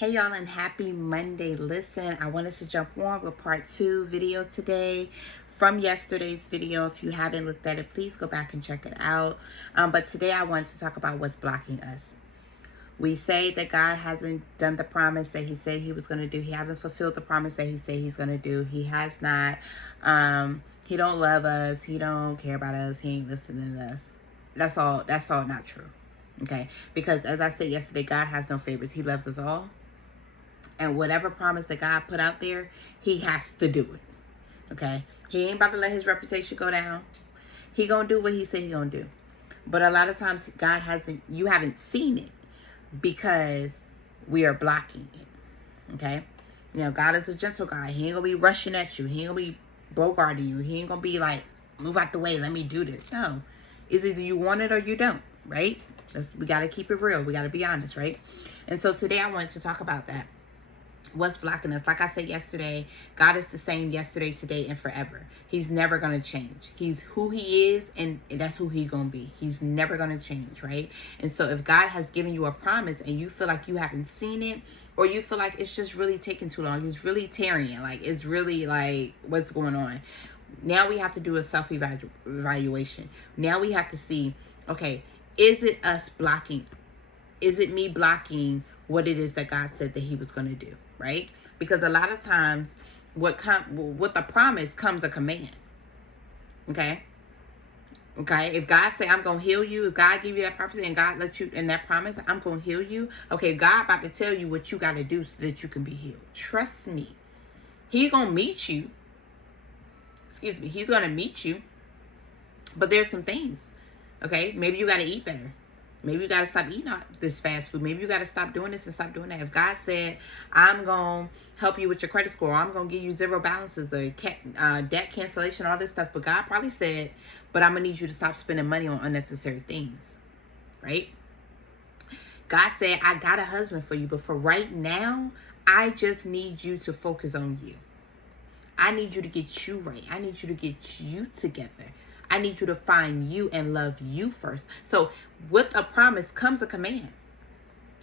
Hey y'all, and happy Monday. Listen, I wanted to jump on with part 2 video today from yesterday's video. If you haven't looked at it, please go back and check it out. But today I wanted to talk about what's blocking us. We say that God hasn't done the promise that he said he was going to do. He haven't fulfilled the promise that he said he's going to do. He has not. He don't love us. He don't care about us. He ain't listening to us. That's all not true. Okay? Because as I said yesterday, God has no favorites. He loves us all. And whatever promise that God put out there, he has to do it. Okay? He ain't about to let his reputation go down. He gonna do what he said he gonna do. But a lot of times you haven't seen it because we are blocking it. Okay? You know, God is a gentle God. He ain't gonna be rushing at you. He ain't gonna be bogarting you. He ain't gonna be like, move out the way, let me do this. No. It's either you want it or you don't, right? We gotta keep it real. We gotta be honest, right? And so today I wanted to talk about that. What's blocking us? Like I said yesterday, God is the same yesterday, today, and forever. He's never going to change. He's who he is, and that's who he's going to be. He's never going to change, right? And so if God has given you a promise and you feel like you haven't seen it, or you feel like it's just really taking too long, it's really tarrying, like it's really like what's going on. Now we have to do a self-evaluation. Now we have to see, okay, is it us blocking? Is it me blocking what it is that God said that he was going to do, right? Because a lot of times with the promise comes a command. Okay? Okay, if God say I'm going to heal you, if God give you that prophecy and God let you in that promise, I'm going to heal you. Okay, God about to tell you what you got to do so that you can be healed. Trust me. He's going to meet you. Excuse me. He's going to meet you. But there's some things. Okay, maybe you got to eat better. Maybe you got to stop eating this fast food. Maybe you got to stop doing this and stop doing that. If God said, I'm going to help you with your credit score, or I'm going to give you zero balances, or debt cancellation, all this stuff. But God probably said, but I'm going to need you to stop spending money on unnecessary things. Right? God said, I got a husband for you. But for right now, I just need you to focus on you. I need you to get you right. I need you to get you together. I need you to find you and love you first. So with a promise comes a command.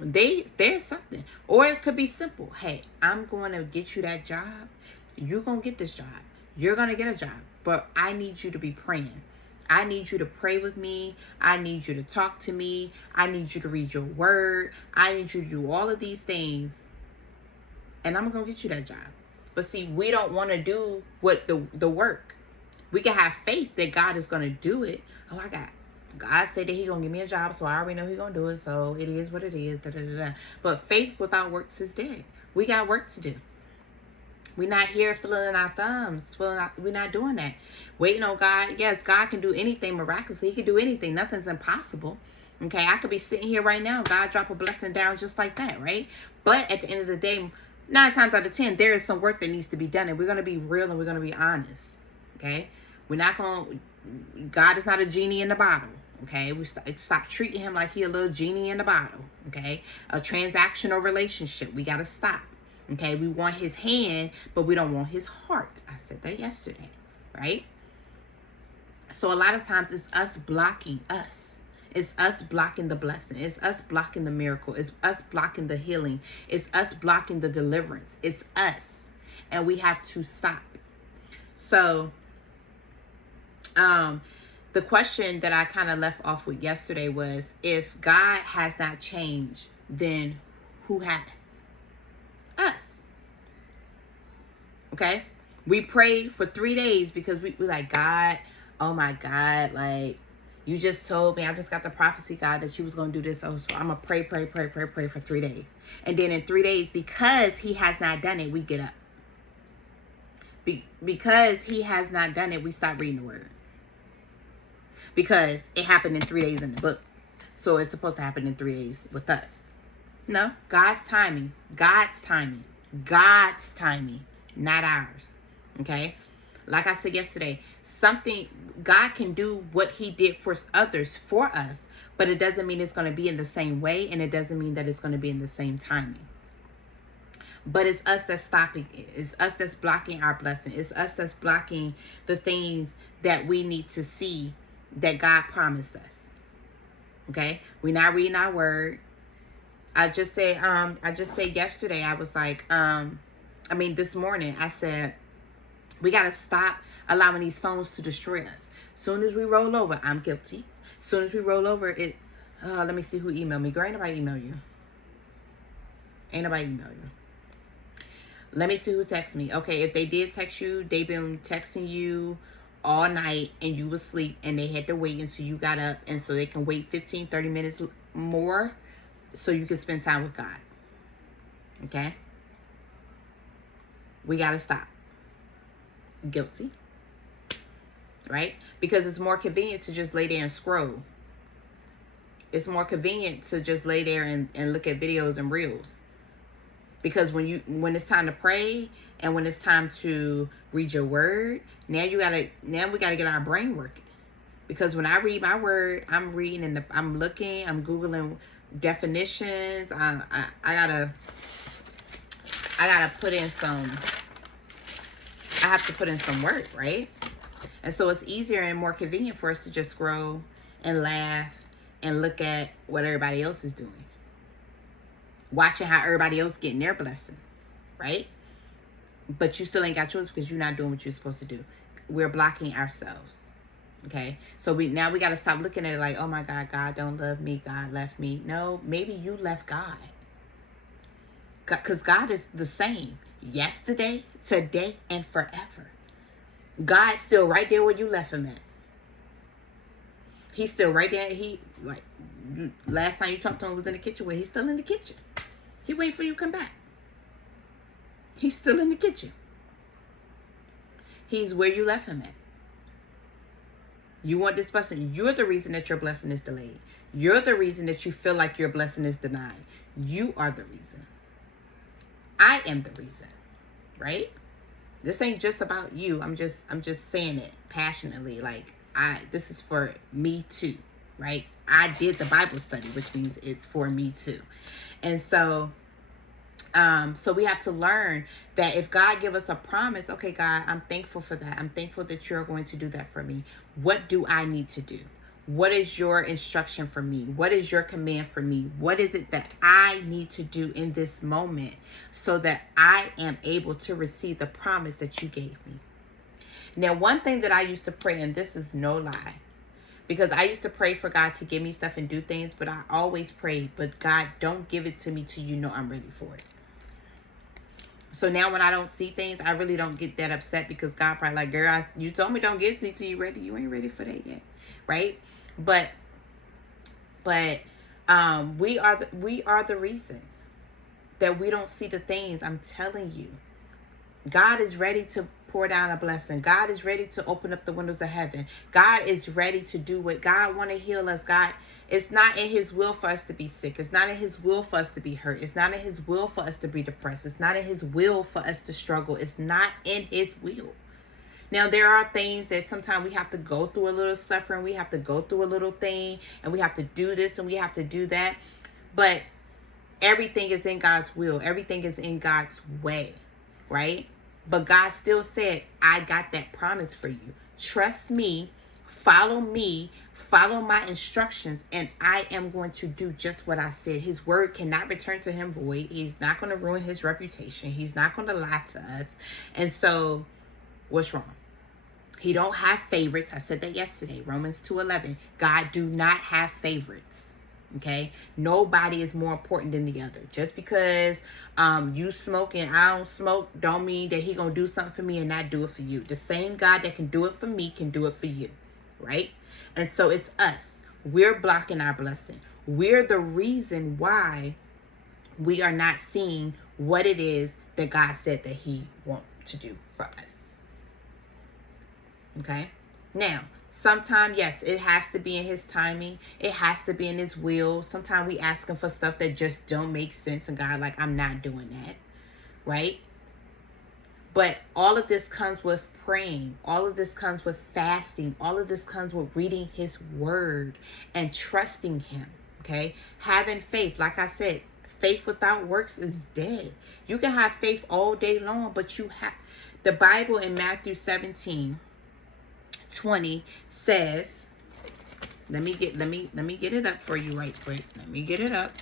There's something. Or it could be simple. Hey, I'm going to get you that job. You're going to get this job. You're going to get a job. But I need you to be praying. I need you to pray with me. I need you to talk to me. I need you to read your word. I need you to do all of these things. And I'm going to get you that job. But see, we don't want to do what the work. We can have faith that God is going to do it. Oh, God said that he's going to give me a job, so I already know he's going to do it. So it is what it is. Da, da, da, da. But faith without works is dead. We got work to do. We're not here filling our thumbs. We're not doing that. Waiting on God. Yes, God can do anything miraculously. He can do anything. Nothing's impossible. Okay, I could be sitting here right now. God drop a blessing down just like that, right? But at the end of the day, 9 times out of 10, there is some work that needs to be done. And we're going to be real and we're going to be honest. Okay? We're not going to, God is not a genie in the bottle. Okay? We stop treating him like he a little genie in the bottle. Okay? A transactional relationship. We got to stop. Okay? We want his hand, but we don't want his heart. I said that yesterday. Right? So a lot of times it's us blocking us. It's us blocking the blessing. It's us blocking the miracle. It's us blocking the healing. It's us blocking the deliverance. It's us. And we have to stop. So, the question that I kind of left off with yesterday was, if God has not changed, then who has? Us. Okay? We prayed for 3 days because we like, God, oh my God, like, you just told me, I just got the prophecy, God, that you was going to do this. So I'm going to pray for 3 days. And then in 3 days, because he has not done it, we get up. Because he has not done it, we stop reading the word. Because it happened in 3 days in the book. So it's supposed to happen in 3 days with us. No, God's timing. God's timing. God's timing, not ours. Okay? Like I said yesterday, God can do what he did for others for us, but it doesn't mean it's going to be in the same way, and it doesn't mean that it's going to be in the same timing. But it's us that's stopping it. It's us that's blocking our blessing. It's us that's blocking the things that we need to see that God promised us. Okay? We're not reading our word. I just said yesterday, I was like, this morning, I said, we got to stop allowing these phones to destroy us. Soon as we roll over, I'm guilty. Soon as we roll over, it's, let me see who emailed me. Girl, ain't nobody email you. Ain't nobody email you. Let me see who texted me. Okay, if they did text you, they've been texting you all night and you was asleep and they had to wait until you got up, and so they can wait 15, 30 minutes more so you can spend time with God. Okay? We got to stop. Guilty. Right? Because it's more convenient to just lay there and scroll. It's more convenient to just lay there and look at videos and reels. Because when it's time to pray and when it's time to read your word, now we gotta get our brain working. Because when I read my word, I'm reading I'm looking, I'm Googling definitions. I gotta put in some. I have to put in some work, right? And so it's easier and more convenient for us to just scroll and laugh and look at what everybody else is doing. Watching how everybody else getting their blessing, right? But you still ain't got yours because you're not doing what you're supposed to do. We're blocking ourselves, okay? So we got to stop looking at it like, oh my God, God don't love me, God left me. No, maybe you left God. Because God is the same yesterday, today, and forever. God's still right there where you left him at. He's still right there. Last time you talked to him was in the kitchen. Well, he's still in the kitchen. He waiting for you to come back. He's still in the kitchen. He's where you left him at. You want this blessing. You're the reason that your blessing is delayed. You're the reason that you feel like your blessing is denied. You are the reason. I am the reason, right? This ain't just about you. I'm just saying it passionately. Like, this is for me too, right? I did the Bible study, which means it's for me too. And so we have to learn that if God give us a promise, okay, God, I'm thankful for that. I'm thankful that you're going to do that for me. What do I need to do? What is your instruction for me? What is your command for me? What is it that I need to do in this moment so that I am able to receive the promise that you gave me? Now, one thing that I used to pray, and this is no lie, because I used to pray for God to give me stuff and do things, but I always prayed, but God, don't give it to me till you know I'm ready for it. So now when I don't see things, I really don't get that upset, because God probably like, girl, you told me don't give it to you till you ready. You ain't ready for that yet, right? But we are the reason that we don't see the things. I'm telling you, God is ready to pour down a blessing. God is ready to open up the windows of heaven. God is ready to do what God want to heal us. God, it's not in his will for us to be sick. It's not in his will for us to be hurt. It's not in his will for us to be depressed. It's not in his will for us to struggle. It's not in his will. Now, there are things that sometimes we have to go through a little suffering. We have to go through a little thing, and we have to do this and we have to do that. But everything is in God's will. Everything is in God's way, right? But God still said, I got that promise for you. Trust me, follow my instructions, and I am going to do just what I said. His word cannot return to him void. He's not going to ruin his reputation. He's not going to lie to us. And so, what's wrong? He don't have favorites. I said that yesterday. Romans 2:11. God do not have favorites. Okay, nobody is more important than the other. Just because you smoke and I don't smoke don't mean that he gonna do something for me and not do it for you. The same God that can do it for me can do it for you, right? And so it's us. We're blocking our blessing. We're the reason why we are not seeing what it is that God said that he wants to do for us. Okay, now, sometimes, yes, it has to be in his timing. It has to be in his will. Sometimes we ask him for stuff that just don't make sense, and God, like, I'm not doing that, right? But all of this comes with praying. All of this comes with fasting. All of this comes with reading his word and trusting him, okay? Having faith. Like I said, faith without works is dead. You can have faith all day long, but you have... The Bible in Matthew 17:20 says, Let me get it up for you right quick. Let me get it up.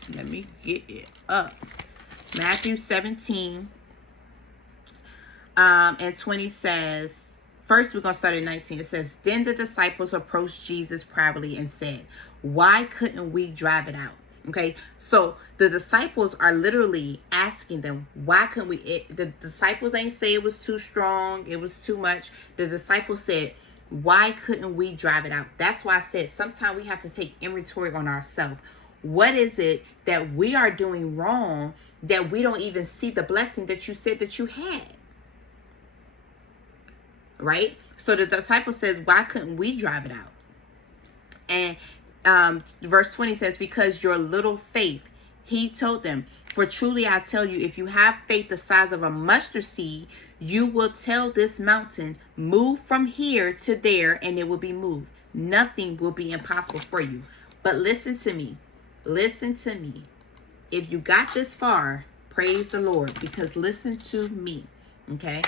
Matthew 17 and 20 says, first we're going to start at 19. It says, then the disciples approached Jesus privately and said, why couldn't we drive it out? Okay, so the disciples are literally asking them, why couldn't we? The disciples ain't say it was too strong, it was too much. The disciples said, why couldn't we drive it out? That's why I said sometimes we have to take inventory on ourselves. What is it that we are doing wrong that we don't even see the blessing that you said that you had? Right? So the disciple says, why couldn't we drive it out? And verse 20 says, because your little faith, he told them, for truly I tell you, if you have faith the size of a mustard seed, you will tell this mountain, move from here to there, and it will be moved. Nothing will be impossible for you. But listen to me. Listen to me. If you got this far, praise the Lord, because listen to me. Okay?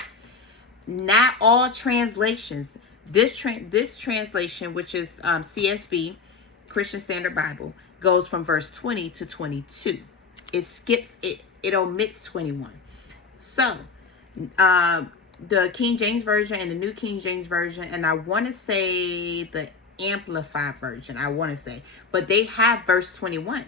Not all translations. This translation, which is CSB, Christian Standard Bible, goes from verse 20 to 22. It skips it. It omits 21. So, the King James Version and the New King James Version, and I want to say the Amplified Version, but they have verse 21,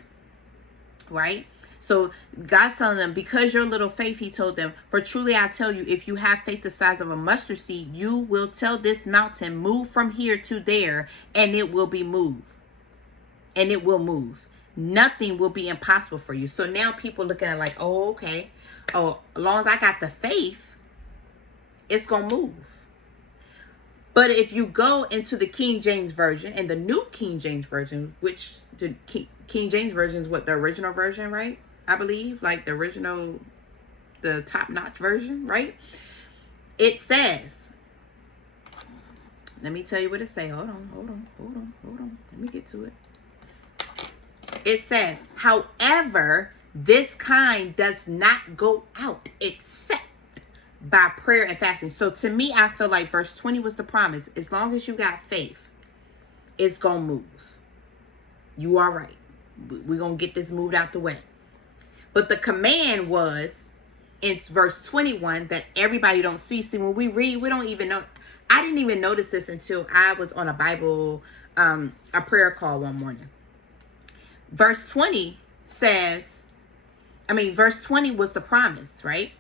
right? So God's telling them, because your little faith, he told them, for truly I tell you, if you have faith the size of a mustard seed, you will tell this mountain, move from here to there, and it will be moved. And it will move. Nothing will be impossible for you. So now people looking at like, oh, okay. Oh, as long as I got the faith, it's going to move. But if you go into the King James Version and the New King James Version, which the King James Version is what, the original version, right? I believe, like the original, the top-notch version, right? It says, let me tell you what it says. Hold on. Let me get to it. It says, however, this kind does not go out except by prayer and fasting. So to me, I feel like verse 20 was the promise. As long as you got faith, it's going to move. You are right. We're going to get this moved out the way. But the command was in verse 21 that everybody don't see. See, when we read, we don't even know. I didn't even notice this until I was on a Bible, a prayer call one morning. Verse 20 says, verse 20 was the promise, right?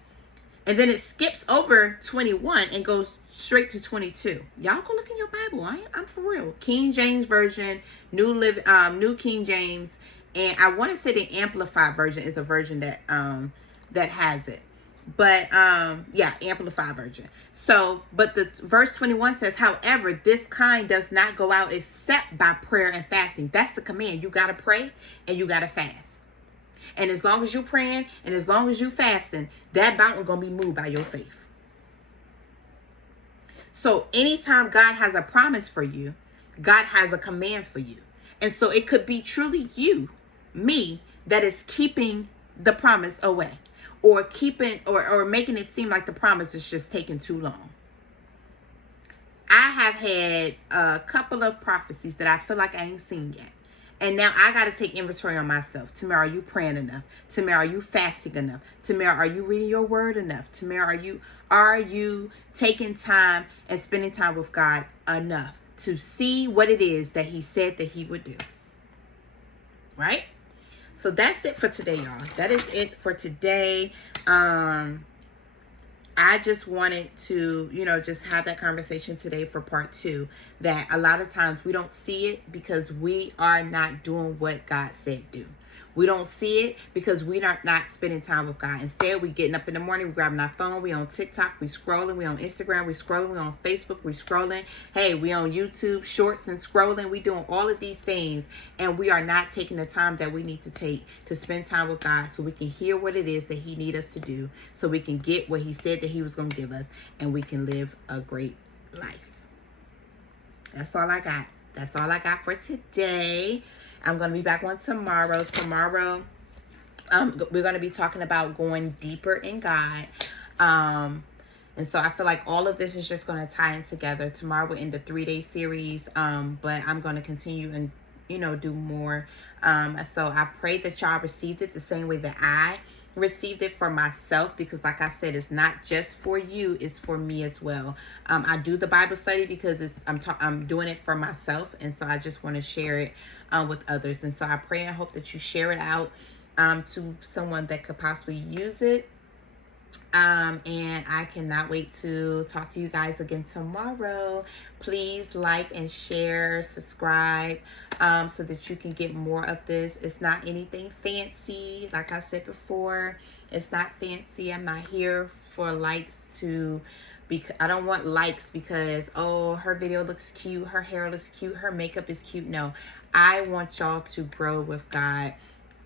And then it skips over 21 and goes straight to 22. Y'all go look in your Bible. I'm for real. King James Version, New King James, and I want to say the Amplified Version is a version that that has it. But yeah, Amplified Version. So, but the verse 21 says, however, this kind does not go out except by prayer and fasting. That's the command. You got to pray and you got to fast. And as long as you praying and as long as you fasting, that mountain going to be moved by your faith. So anytime God has a promise for you, God has a command for you. And so it could be truly you, me, that is keeping the promise away. Or keeping or making it seem like the promise is just taking too long. I have had a couple of prophecies that I feel like I ain't seen yet. And now I got to take inventory on myself. Tamara, are you praying enough? Tamara, are you fasting enough? Tamara, are you reading your word enough? Tamara, are you taking time and spending time with God enough to see what it is that he said that he would do? Right? So that's it for today, y'all. That is it for today. I just wanted to, just have that conversation today for part 2, that a lot of times we don't see it because we are not doing what God said do. We don't see it because we are not spending time with God. Instead, we getting up in the morning, we grabbing our phone, we on TikTok, we scrolling, we on Instagram, we scrolling, we on Facebook, we scrolling. Hey, we on YouTube, shorts and scrolling. We doing all of these things, and we are not taking the time that we need to take to spend time with God so we can hear what it is that he need us to do, so we can get what he said that he was going to give us, and we can live a great life. That's all I got. That's all I got for today. I'm going to be back on tomorrow. Tomorrow, we're going to be talking about going deeper in God. And so I feel like all of this is just going to tie in together. Tomorrow we'll end the 3-day series, but I'm going to continue and do more. So I pray that y'all received it the same way that I received it for myself, because like I said, it's not just for you, it's for me as well. I do the Bible study because I'm doing it for myself, and so I just want to share it with others. And so I pray and hope that you share it out to someone that could possibly use it. And I cannot wait to talk to you guys again tomorrow. Please like and share, subscribe, so that you can get more of this. It's not anything fancy. Like I said before, it's not fancy. I'm not here for likes I don't want likes because, oh, her video looks cute, her hair looks cute, her makeup is cute. No, I want y'all to grow with God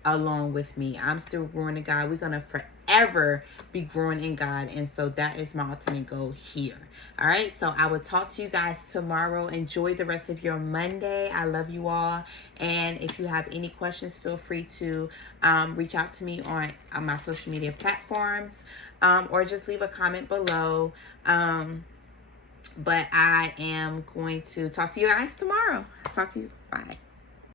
along with me. I'm still growing in God. We're going to forever be growing in God. And so that is my ultimate goal here. All right. So I will talk to you guys tomorrow. Enjoy the rest of your Monday. I love you all. And if you have any questions, feel free to reach out to me on my social media platforms, or just leave a comment below. But I am going to talk to you guys tomorrow. Talk to you. Bye.